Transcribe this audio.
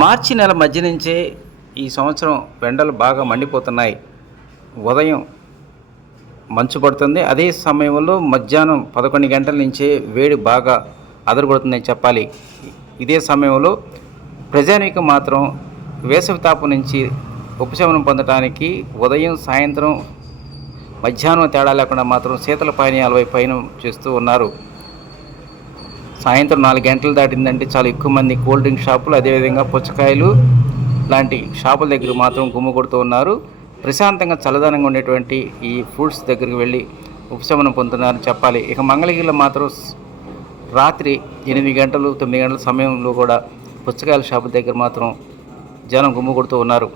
మార్చి నెల మధ్య నుంచే ఈ సంవత్సరం ఎండలు బాగా మండిపోతున్నాయి. ఉదయం మంచు పడుతుంది. అదే సమయంలో మధ్యాహ్నం 11 గంటల నుంచే వేడి బాగా అదరగొడుతుందని చెప్పాలి. ఇదే సమయంలో ప్రజానీకం మాత్రం వేసవి తాపం నుంచి ఉపశమనం పొందడానికి ఉదయం, సాయంత్రం, మధ్యాహ్నం తేడా లేకుండా మాత్రం శీతల పానీయాల వైపు పయనం చేస్తూ ఉన్నారు. సాయంత్రం 4 గంటలు దాటిందంటే చాలా ఎక్కువ మంది కూల్ డ్రింక్ షాపులు, అదేవిధంగా పుచ్చకాయలు లాంటి షాపుల దగ్గర మాత్రం గుమ్మిగొడుతూ ఉన్నారు. ప్రశాంతంగా చల్లదనంగా ఉండేటువంటి ఈ ఫ్రూట్స్ దగ్గరికి వెళ్ళి ఉపశమనం పొందుతున్నారని చెప్పాలి. ఇక మంగళగిరిలో మాత్రం రాత్రి 8 గంటలు 9 గంటల సమయంలో కూడా పుచ్చకాయల షాపు దగ్గర మాత్రం జనం గుమ్మిగొడుతూ ఉన్నారు.